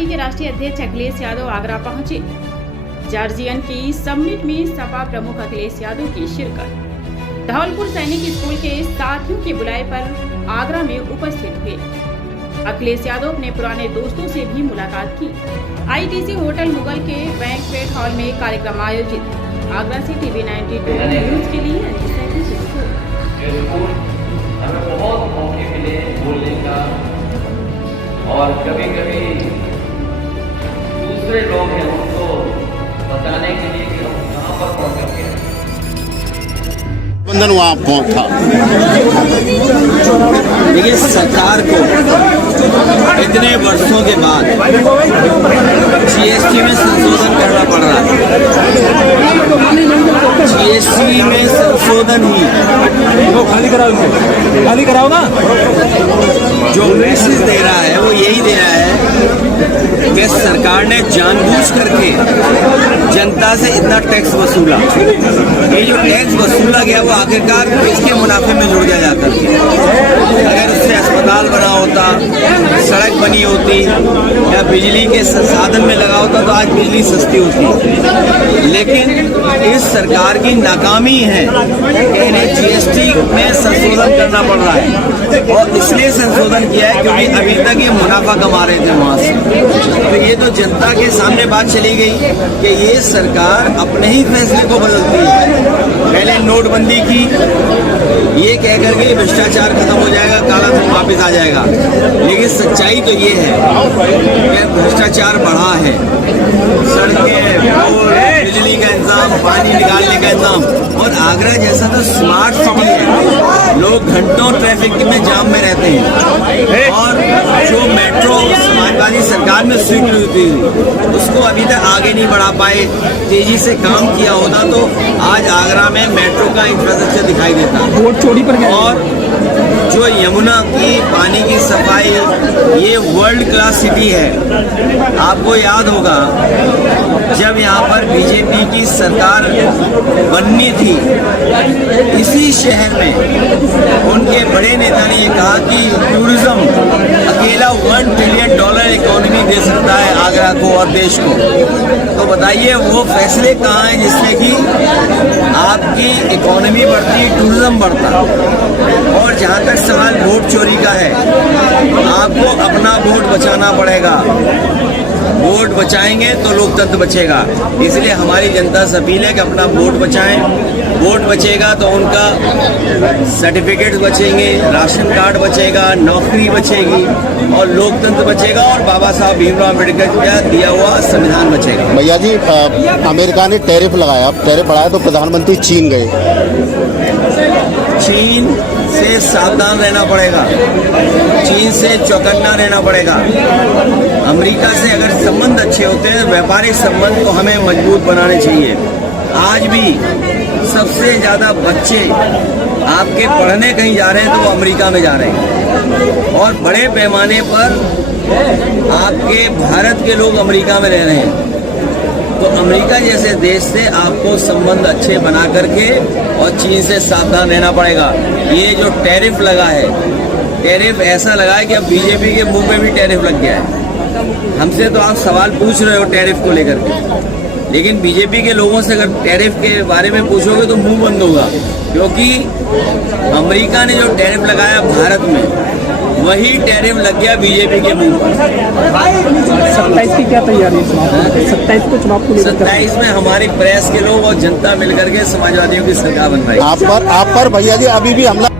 Party के राष्ट्रीय अध्यक्ष अखिलेश यादव आगरा पहुंचे। जॉर्जियन की समिट में सपा प्रमुख अखिलेश यादव की शिरकत। धौलपुर सैनिक स्कूल के साथियों के बुलाए पर आगरा में उपस्थित हुए। अखिलेश यादव अपने पुराने दोस्तों से भी मुलाकात की। आईटीसी होटल मुगल के बैंक्वेट हॉल में कार्यक्रम आयोजित। आगरा से टीवी 92 न्यूज के लिए हमें बहुत मौके मिले बोलने का, और कभी कभी दूसरे लोग हैं उनको बताने के लिए कि हम कहाँ पर पहुँच सकते हैं। बंधन वहाँ कौन था? देखिए, सरकार को इतने वर्षों के बाद जीएसटी में संशोधन करना पड़ रहा है। जीएसटी में संशोधन ही खाली कराओ ना, जो मैसेज दे रहा है वो यही दे रहा है कि सरकार ने जानबूझ करके जनता से इतना टैक्स वसूला। ये जो टैक्स वसूला गया वो आखिरकार किसके मुनाफे में जुड़ गया जाकर? अगर उससे अस्पताल बना होता, सड़क बनी होती या बिजली के संसाधन में लगा होता तो आज बिजली सस्ती होती। लेकिन इस सरकार की नाकामी है कि इन्हें जीएसटी में संशोधन करना पड़ रहा है, और इसलिए संशोधन किया है क्योंकि अभी तक ये मुनाफा कमा रहे थे वहाँ से। तो ये तो जनता के सामने बात चली गई कि ये सरकार अपने ही फैसले को बदलती है। पहले नोटबंदी की, ये कह करके भ्रष्टाचार खत्म हो जाएगा, काला धन वापस आ जाएगा। लेकिन सच्चाई तो ये है कि भ्रष्टाचार बढ़ा है। सड़कें, बिजली का इंतजाम, पानी निकालने का इंतजाम, और आगरा जैसा तो स्मार्ट सिटी है, लोग घंटों ट्रैफिक में जाम में रहते हैं। और जो मेट्रो समाजवादी सरकार में स्वीकृत हुई थी उसको अभी तक आगे नहीं बढ़ा पाए। तेजी से काम किया होता तो आज आगरा में मेट्रो का इंफ्रास्ट्रक्चर दिखाई देता। वोट चोरी पर और जो यमुना की पानी की सफाई, ये वर्ल्ड क्लास सिटी है। आपको याद होगा जब यहाँ पर बीजेपी की सरकार बननी थी, इसी शहर में उनके बड़े नेता ने ये कहा कि टूरिज्म अकेला $1 ट्रिलियन इकोनॉमी दे सकता है आगरा को और देश को। तो बताइए वो फैसले कहाँ हैं जिससे कि आपकी इकोनॉमी बढ़ती, टूरिज्म बढ़ता। और जहाँ तक सवाल वोट चोरी का है, आपको अपना वोट बचाना पड़ेगा। वोट बचाएंगे तो लोकतंत्र बचेगा। इसलिए हमारी जनता से अपील है कि अपना वोट बचाएं। वोट बचेगा तो उनका सर्टिफिकेट बचेंगे, राशन कार्ड बचेगा, नौकरी बचेगी और लोकतंत्र बचेगा, और बाबा साहब भीमराव अम्बेडकर का दिया हुआ संविधान बचेगा। भैया जी, अमेरिका ने टैरिफ लगाया, अब टैरिफ बढ़ाया तो प्रधानमंत्री चीन गए। चीन से सावधान रहना पड़ेगा, चीन से चौकन्ना रहना पड़ेगा। अमेरिका से अगर संबंध अच्छे होते हैं, व्यापारिक संबंध, तो हमें मजबूत बनाने चाहिए। आज भी सबसे ज़्यादा बच्चे आपके पढ़ने कहीं जा रहे हैं तो वो अमेरिका में जा रहे हैं, और बड़े पैमाने पर आपके भारत के लोग अमेरिका में रह रहे हैं। तो अमेरिका जैसे देश से आपको संबंध अच्छे बना करके और चीन से सावधान रहना पड़ेगा। ये जो टैरिफ लगा है, टैरिफ ऐसा लगा है कि अब बीजेपी के मुंह में भी टैरिफ लग गया है। हमसे तो आप सवाल पूछ रहे हो टैरिफ को लेकर के, लेकिन बीजेपी के लोगों से अगर टैरिफ के बारे में पूछोगे तो मुंह बंद होगा, क्योंकि अमेरिका ने जो टैरिफ लगाया भारत में, वही टैरिफ लग गया बीजेपी के मुंह पर। 27 की क्या तैयारी है? 27 को चुनाव को लेकर 27 में हमारी प्रेस के लोग और जनता मिलकर के समाजवादियों की सरकार बन रही है। आप पर भैया जी अभी भी हमला